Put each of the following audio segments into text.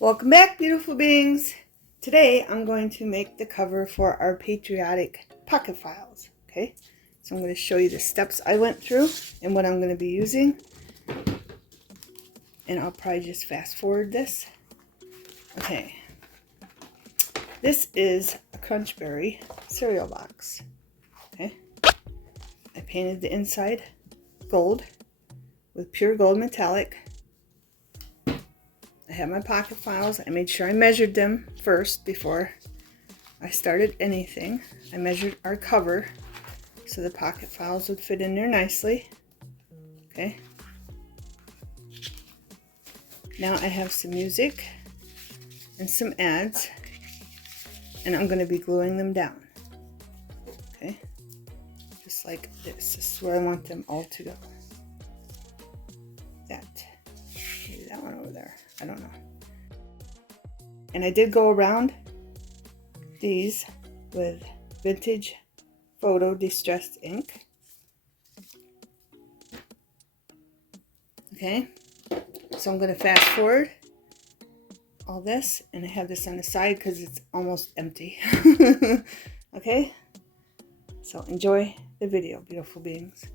Welcome back, beautiful beings. Today I'm going to make the cover for our Patriotic Pocket files. Okay, so I'm going to show you the steps I went through and what I'm going to be using. And I'll probably just fast forward this. Okay, this is a Crunchberry cereal box. Okay, I painted the inside gold with pure gold metallic. I have my pocket files. I made sure I measured them first before I started anything. I measured our cover so the pocket files would fit in there nicely. Okay. Now I have some music and some ads, and I'm going to be gluing them down. Okay. Just like this. This is where I want them all to go. Maybe that one over there. I don't know. And I did go around these with vintage photo distressed ink. Okay, so I'm going to fast forward all this, and I have this on the side because it's almost empty. Okay, so enjoy the video, beautiful beings.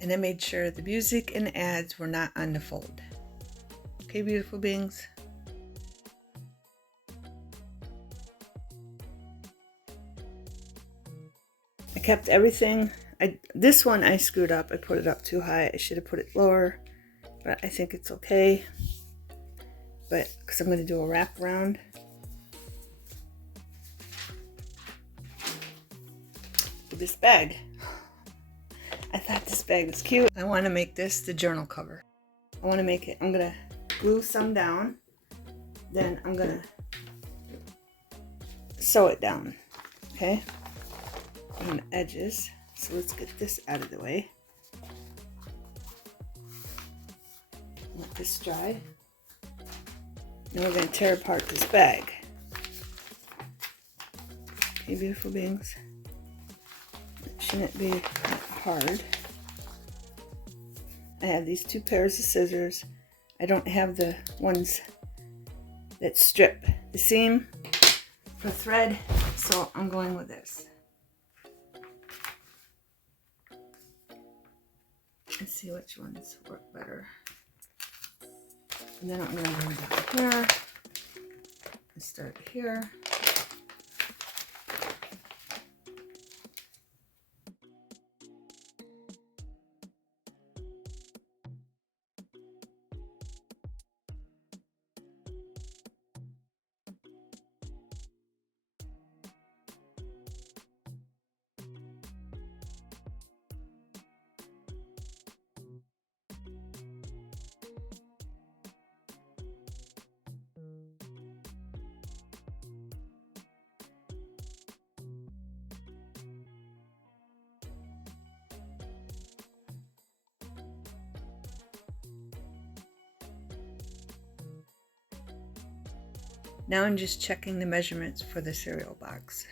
And I made sure the music and ads were not on the fold. Okay, beautiful beings. I kept everything. This one I screwed up. I put it up too high. I should have put it lower, but I think it's okay. But because I'm going to do a wrap around. With this bag. I thought this bag was cute. I want to make this the journal cover. I want to make it, I'm going to glue some down. Then I'm going to sew it down. Okay? On the edges. So let's get this out of the way. Let this dry. Now we're going to tear apart this bag. Okay, beautiful beings. It shouldn't be hard. I have these two pairs of scissors. I don't have the ones that strip the seam for thread, so I'm going with this. Let's see which ones work better. And then I'm going to go down here and start here. Now I'm just checking the measurements for the cereal box.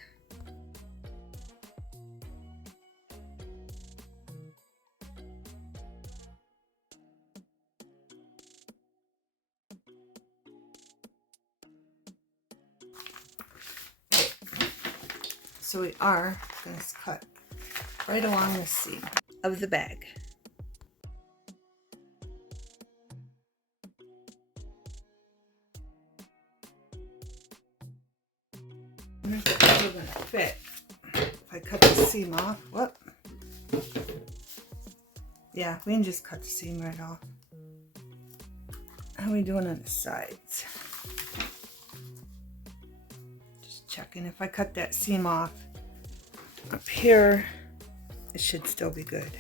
So we are going to cut right along the seam of the bag. I'm not sure it's going to fit. If I cut the seam off, whoop. Yeah, we can just cut the seam right off. How are we doing on the sides? Just checking. If I cut that seam off up here, it should still be good.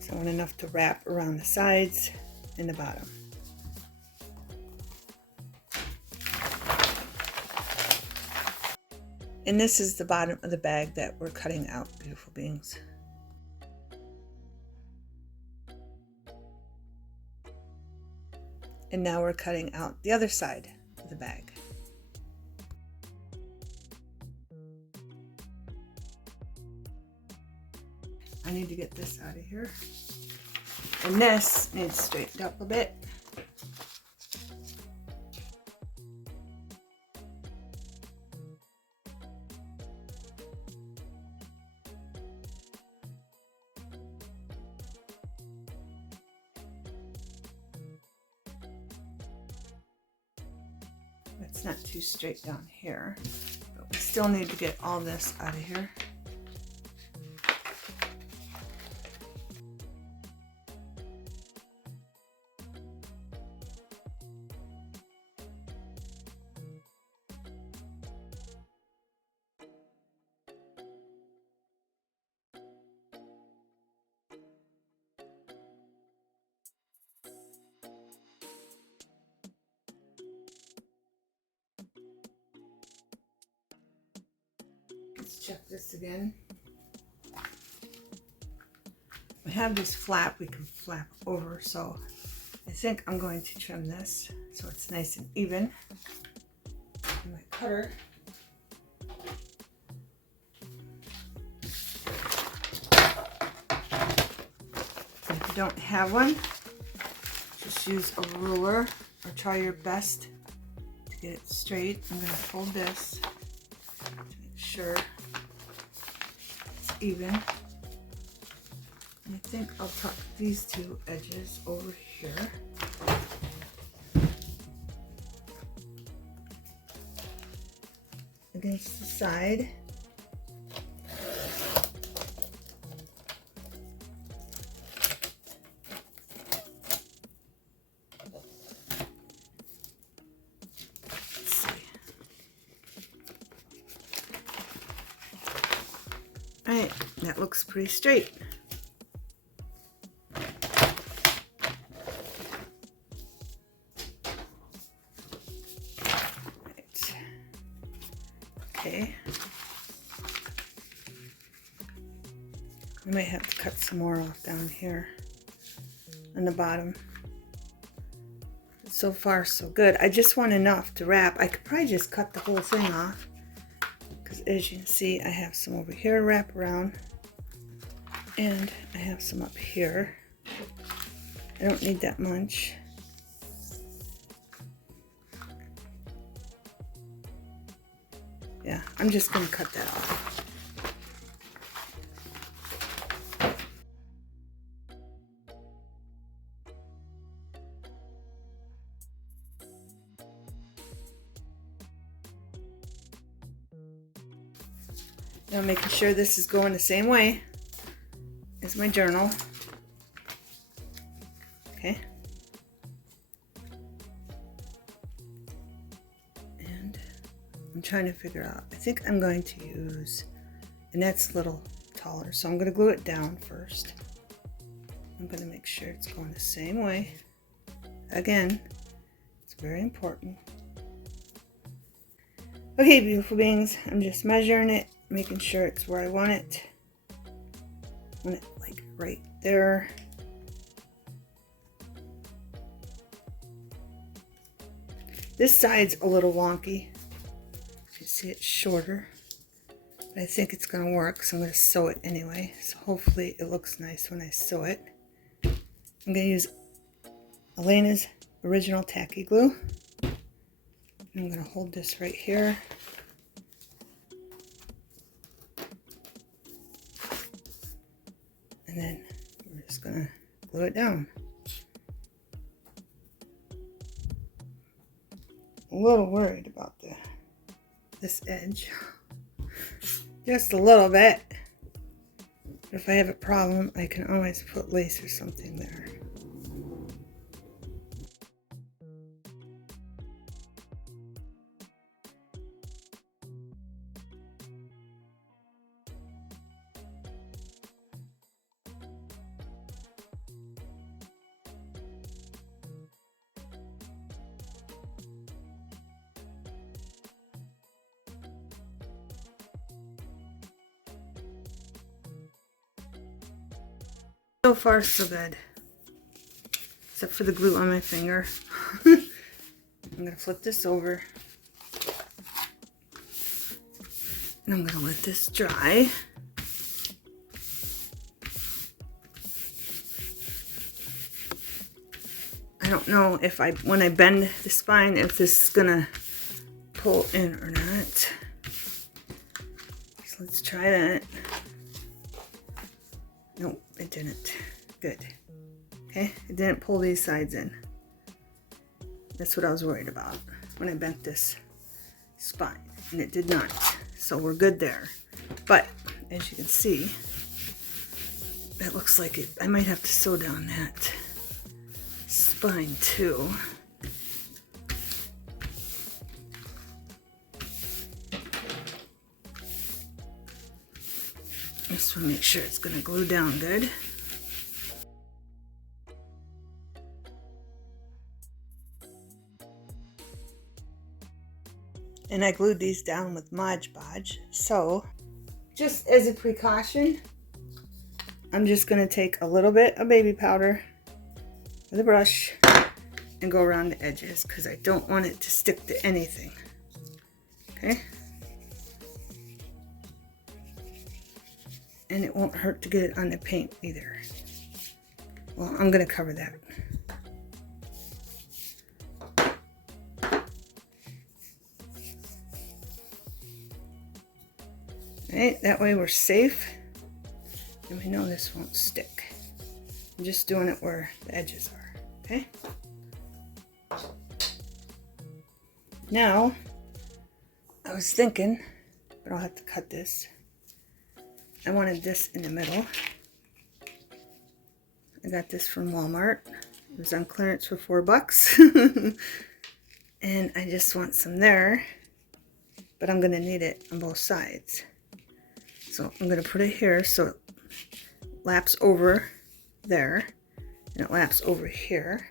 So I want enough to wrap around the sides and the bottom. And this is the bottom of the bag that we're cutting out, beautiful beings. And now we're cutting out the other side of the bag. I need to get this out of here. And this needs straightened up a bit. It's not too straight down here, but we still need to get all this out of here. Let's check this again. We have this flap we can flap over, so I think I'm going to trim this so it's nice and even. And my cutter. And if you don't have one, just use a ruler or try your best to get it straight. I'm going to fold this to make sure it's even. And I think I'll tuck these two edges over here. Against the side. Let's see. All right, that looks pretty straight. Okay. I might have to cut some more off down here on the bottom. So far, so good. I just want enough to wrap. I could probably just cut the whole thing off because, as you can see, I have some over here to wrap around, and I have some up here. I don't need that much. Yeah, I'm just going to cut that off. Now making sure this is going the same way as my journal. Okay. And I'm trying to figure out, I think I'm going to use, and that's a little taller, so I'm going to glue it down first. I'm going to make sure it's going the same way. Again, it's very important. Okay, beautiful beings, I'm just measuring it, making sure it's where I want it. I want it like right there. This side's a little wonky. You can see it's shorter. But I think it's going to work, so I'm going to sew it anyway. So hopefully it looks nice when I sew it. I'm going to use Elena's original tacky glue. I'm going to hold this right here. And then we're just going to glue it down. A little worried about this edge. Just a little bit. But if I have a problem, I can always put lace or something there. So far, so good. Except for the glue on my finger. I'm going to flip this over. And I'm going to let this dry. I don't know if when I bend the spine, if this is going to pull in or not. So let's try that. Nope, it didn't. Good. Okay, it didn't pull these sides in. That's what I was worried about when I bent this spine, and it did not. So we're good there. But as you can see, that looks like it. I might have to sew down that spine too. Just want to make sure it's going to glue down good. And I glued these down with Mod Podge. So, just as a precaution, I'm just going to take a little bit of baby powder with a brush and go around the edges because I don't want it to stick to anything. Okay? And it won't hurt to get it on the paint either. Well, I'm going to cover that. Right, that way we're safe and we know this won't stick. I'm just doing it where the edges are, okay? Now, I was thinking, but I'll have to cut this. I wanted this in the middle. I got this from Walmart. It was on clearance for $4. And I just want some there, but I'm gonna need it on both sides. So I'm going to put it here so it laps over there and it laps over here.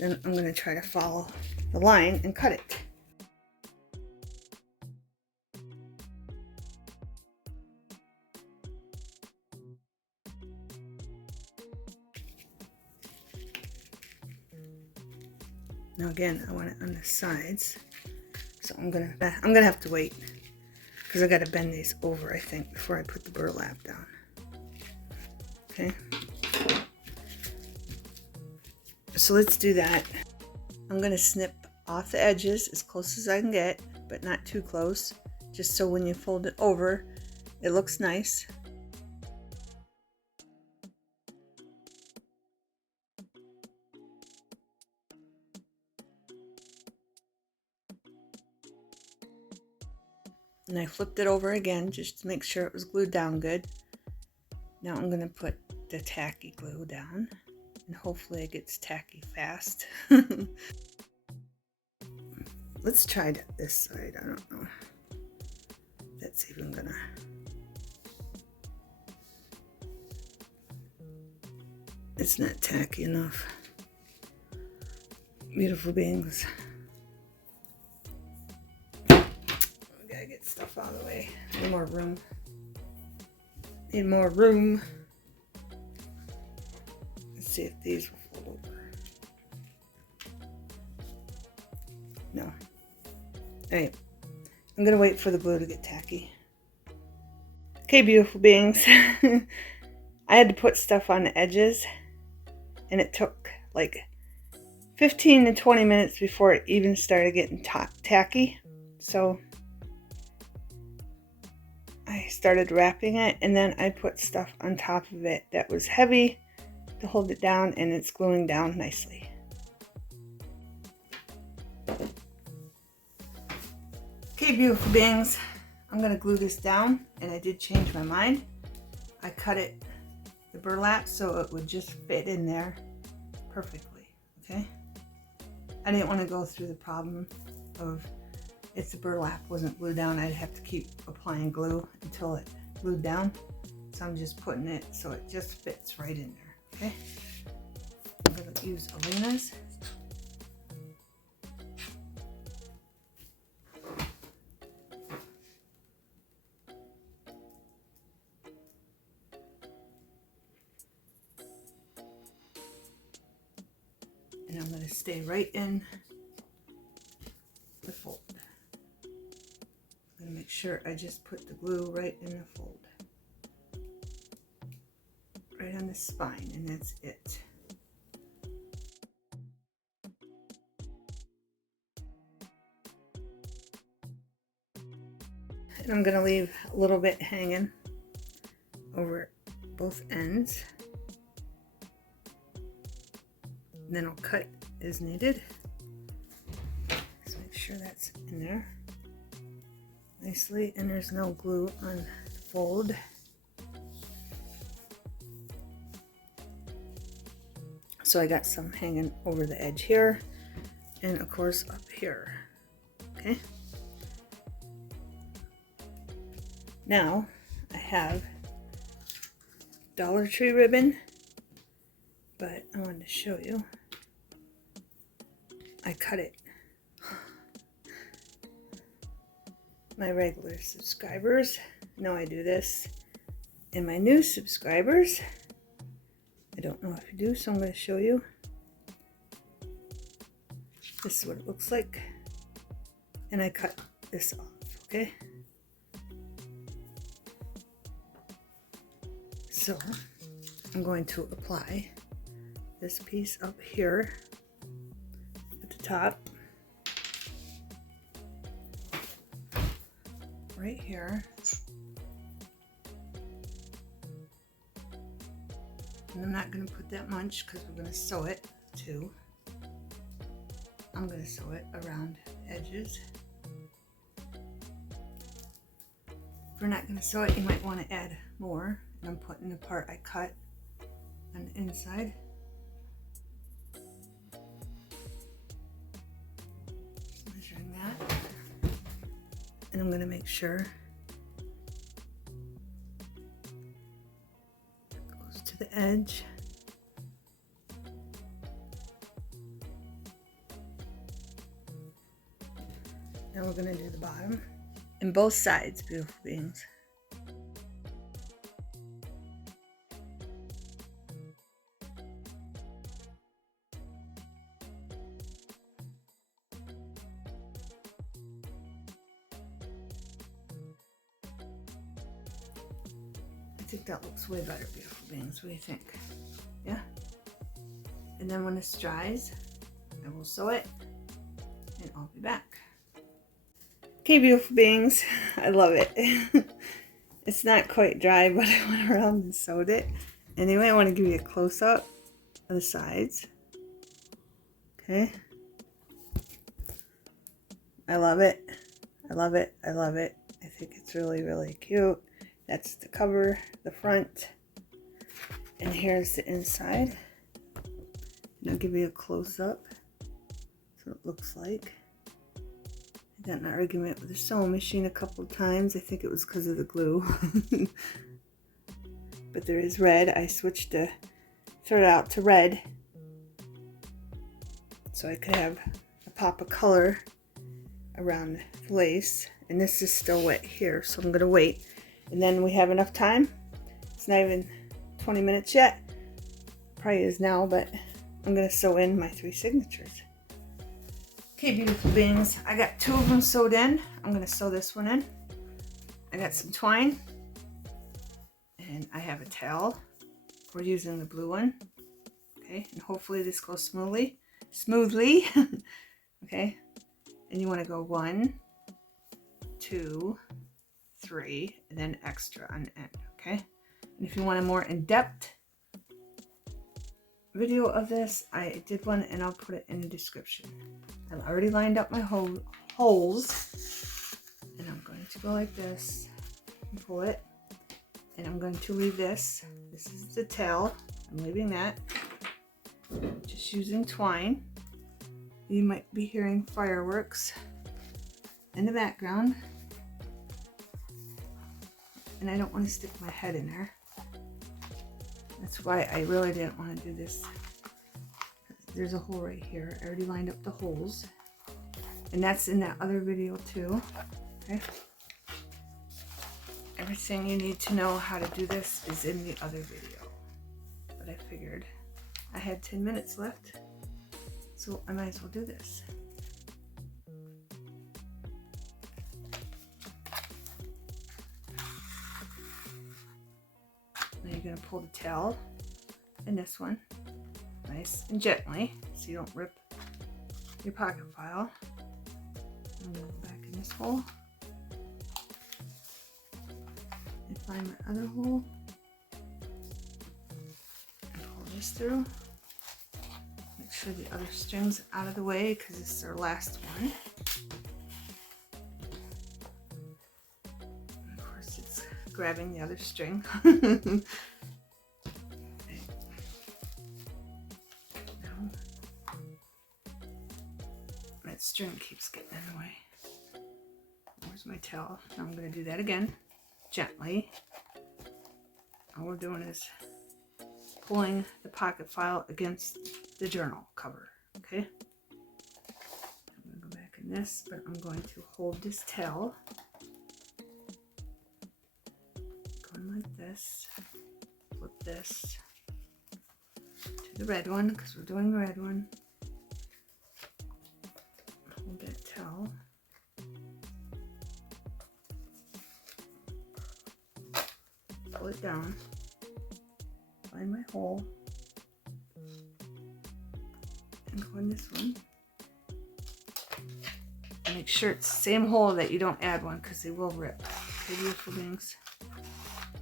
Then I'm going to try to follow the line and cut it. Now again, I want it on the sides. So I'm gonna have to wait because I gotta bend these over, I think, before I put the burlap down. Okay. So let's do that. I'm gonna snip off the edges as close as I can get, but not too close, just so when you fold it over, it looks nice. And I flipped it over again just to make sure it was glued down good. Now I'm going to put the tacky glue down, and hopefully it gets tacky fast. Let's try this side. I don't know if that's even gonna. It's not tacky enough. Beautiful beings. Gotta get stuff out of the way. Need more room. Need more room. Let's see if these will fold over. No. Alright. I'm gonna wait for the glue to get tacky. Okay, beautiful beings. I had to put stuff on the edges, and it took like 15 to 20 minutes before it even started getting tacky. So I started wrapping it, and then I put stuff on top of it that was heavy to hold it down, and it's gluing down nicely. Okay, beautiful beings, I'm going to glue this down, and I did change my mind. I cut it, the burlap, so it would just fit in there perfectly, okay? I didn't want to go through the problem of if the burlap wasn't glued down, I'd have to keep applying glue until it glued down. So I'm just putting it so it just fits right in there, okay? I'm going to use Alina's. And I'm going to stay right in the fold. I'm going to make sure I just put the glue right in the fold. Right on the spine, and that's it. And I'm going to leave a little bit hanging over both ends. And then I'll cut as needed. Just make sure that's in there nicely, and there's no glue on the fold. So I got some hanging over the edge here, and of course up here. Okay. Now I have Dollar Tree ribbon, but I wanted to show you. I cut it. My regular subscribers know I do this, and my new subscribers, I don't know if you do, so I'm going to show you. This is what it looks like, and I cut this off, okay? So I'm going to apply this piece up here at the top, right here, and I'm not going to put that much because we're going to sew it too. I'm going to sew it around the edges. If you're not going to sew it, you might want to add more. And I'm putting the part I cut on the inside. Just measuring that. And I'm going to make sure it goes to the edge. Now we're going to do the bottom. And both sides, beautiful beings. I think that looks way better, beautiful beings. What do you think? Yeah? And then when this dries, I will sew it, and I'll be back. Okay, beautiful beings, I love it. It's not quite dry, but I went around and sewed it. Anyway, I want to give you a close-up of the sides. Okay. I love it. I love it. I love it. I think it's really, really cute. That's the cover, the front, and here's the inside. And I'll give you a close-up. That's what it looks like. I got in an argument with the sewing machine a couple of times. I think it was because of the glue. But there is red. I switched the thread out to red so I could have a pop of color around the lace. And this is still wet here, so I'm going to wait. And then we have enough time. It's not even 20 minutes yet. Probably is now, but I'm going to sew in my 3 signatures. Okay, beautiful beings, I got 2 of them sewed in. I'm going to sew this one in. I got some twine, and I have a towel. We're using the blue one. Okay, and hopefully this goes smoothly. Okay, and you want to go 1, 2, 3, and then extra on the end. Okay, and if you want a more in-depth video of this, I did one, and I'll put it in the description. I've already lined up my holes, and I'm going to go like this and pull it, and I'm going to leave this. This is the tail. I'm leaving that. Just using twine. You might be hearing fireworks in the background, and I don't want to stick my head in there. That's why I really didn't want to do this. There's a hole right here. I already lined up the holes. And that's in that other video too. Okay. Everything you need to know how to do this is in the other video. But I figured I had 10 minutes left. So I might as well do this. Now you're going to pull the tail in this one, nice and gently, so you don't rip your pocket file. I'm going to go back in this hole and find my other hole and pull this through. Make sure the other string's out of the way because this is our last one. And of course it's grabbing the other string. That string keeps getting in the way. Where's my tail? Now I'm going to do that again, gently. All we're doing is pulling the pocket file against the journal cover, okay? I'm going to go back in this, but I'm going to hold this tail, going like this, flip this to the red one, because we're doing the red one. Hold that tail. Pull it down, find my hole, and go in this one. And make sure it's the same hole that you don't add one because they will rip. Okay, beautiful beings.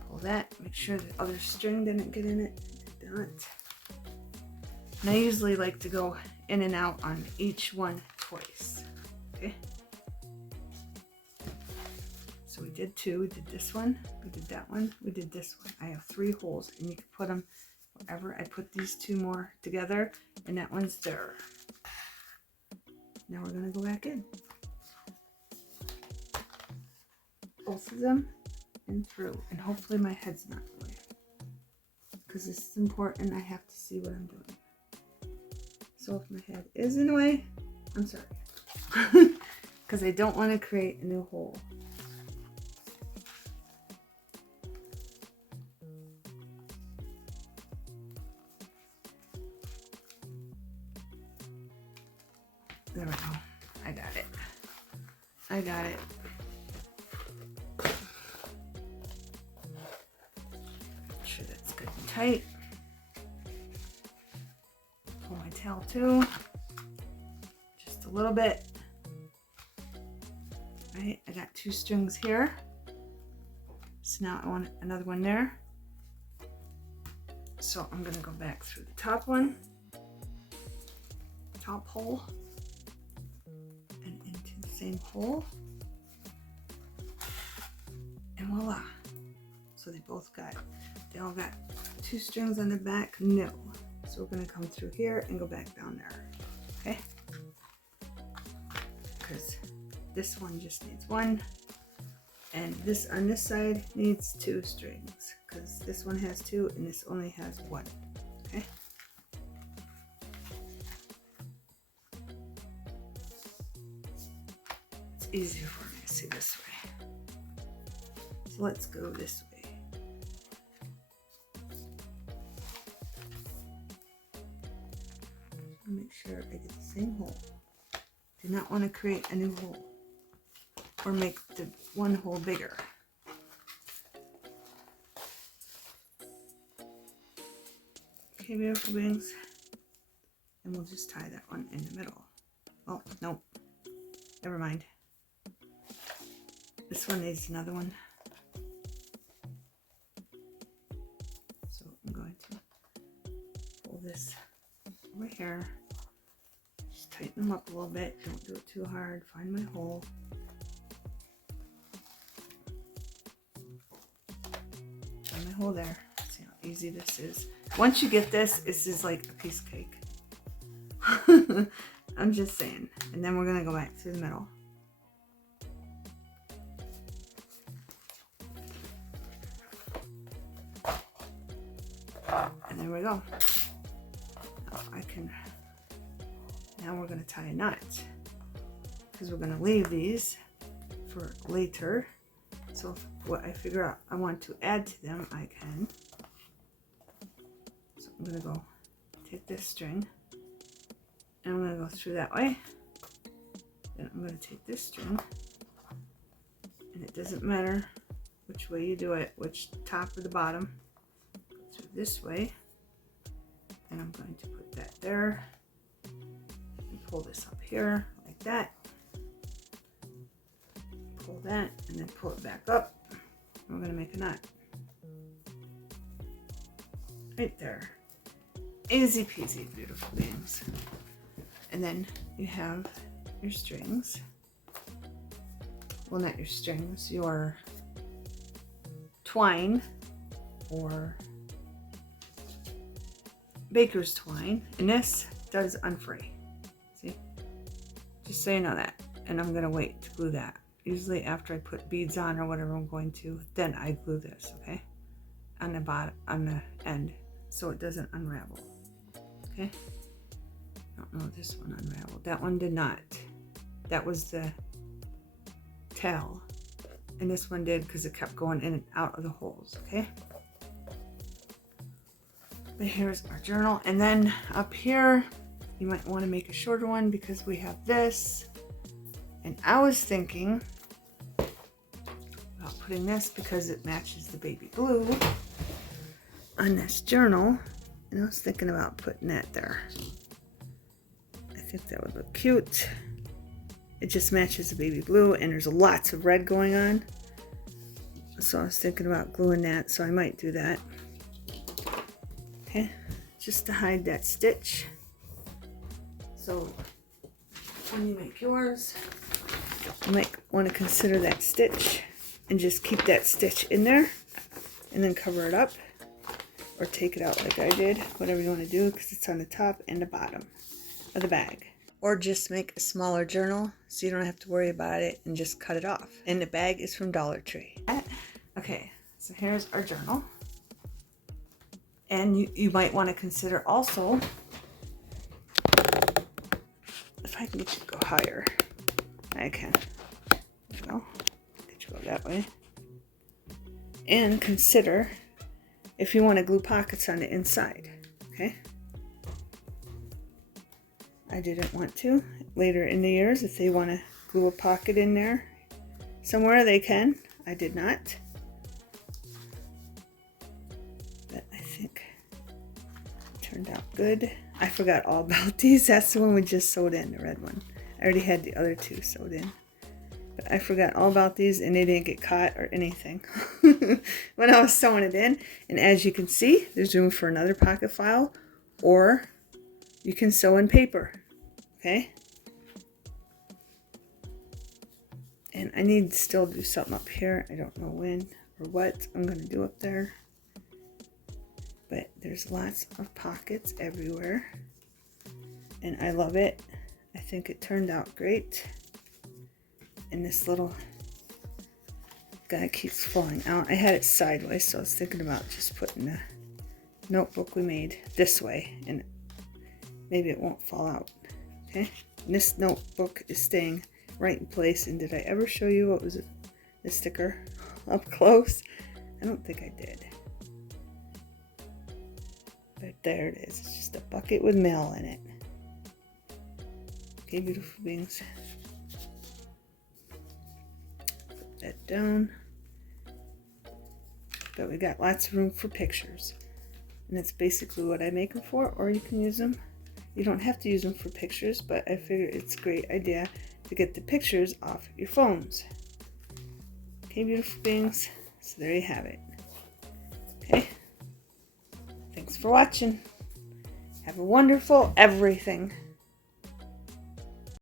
Pull that, make sure the other string didn't get in it. It didn't. And I usually like to go in and out on each one twice. Okay. So we did two, we did this one, we did that one, we did this one. I have 3 holes and you can put them wherever. I put these 2 more together and that one's there. Now we're going to go back in. Both of them and through, and hopefully my head's not in the way. Because this is important, I have to see what I'm doing. So if my head is in the way, I'm sorry. Because I don't want to create a new hole. There we go. I got it. I got it. Make sure that's good and tight. Pull my tail too. Just a little bit. Right, I got 2 strings here. So now I want another one there. So I'm going to go back through the top one. Top hole. Same hole, and voila. So they all got 2 strings on the back. No, so we're going to come through here and go back down there, okay? Because this one just needs 1, and this on this side needs 2 strings because this one has 2 and this only has 1, okay? Easier for me to see this way. So let's go this way. Make sure I get the same hole. Do not want to create a new hole or make the one hole bigger. Okay, beautiful beings. And we'll just tie that one in the middle. Oh, no. Never mind. This one needs another one. So I'm going to pull this over here. Just tighten them up a little bit. Don't do it too hard. Find my hole. Find my hole there. See how easy this is. Once you get this is like a piece of cake. I'm just saying. And then we're going to go back through the middle. And there we go. Now we're going to tie a knot because we're going to leave these for later. So if what I figure out I want to add to them, I can. So I'm going to go take this string And I'm going to go through that way. Then I'm going to take this string, and it doesn't matter which way you do it, which top or the bottom. Go through this way, and I'm going to put that there, and pull this up here like that. Pull that, and then pull it back up. We're going to make a knot. Right there. Easy peasy, beautiful beings. And then you have your strings. Well, not your strings, your twine or baker's twine. And this does unfray. See? Just so you know that. And I'm going to wait to glue that. Usually after I put beads on or whatever I'm going to, then I glue this, okay? On the bottom, on the end, so it doesn't unravel. Okay? I don't know if this one unraveled. That one did not. That was the tail. And this one did because it kept going in and out of the holes, okay? But here's our journal. And then up here, you might want to make a shorter one because we have this. And I was thinking about putting this because it matches the baby blue on this journal. And I was thinking about putting that there. I think that would look cute. It just matches the baby blue, and there's lots of red going on. So I was thinking about gluing that, so I might do that. Okay, just to hide that stitch. So when you make yours, you might want to consider that stitch and just keep that stitch in there and then cover it up. Or take it out like I did, whatever you want to do, because it's on the top and the bottom of the bag. Or just make a smaller journal so you don't have to worry about it and just cut it off. And the bag is from Dollar Tree. Okay, so here's our journal. And you might want to consider also, if I can get you to go higher, I can. There you go. Get you go that way. And consider if you want to glue pockets on the inside, okay? I didn't want to. Later in the years, if they want to glue a pocket in there somewhere, they can. I did not. But I think it turned out good. I forgot all about these. That's the one we just sewed in, the red one. I already had the other two sewed in. But I forgot all about these, and they didn't get caught or anything when I was sewing it in. And as you can see, there's room for another pocket file, or you can sew in paper, okay? And I need to still do something up here. I don't know when or what I'm going to do up there. But there's lots of pockets everywhere. And I love it. I think it turned out great. And this little guy keeps falling out. I had it sideways, so I was thinking about just putting the notebook we made this way, and maybe it won't fall out. Okay, and this notebook is staying right in place. And did I ever show you what was the sticker up close? I don't think I did. But there it is. It's just a bucket with mail in it. Okay, beautiful beings. That down, but we got lots of room for pictures, and that's basically what I make them for. Or you can use them, you don't have to use them for pictures, but I figure it's a great idea to get the pictures off your phones. Okay, beautiful beings, so there you have it. Okay, thanks for watching. Have a wonderful everything.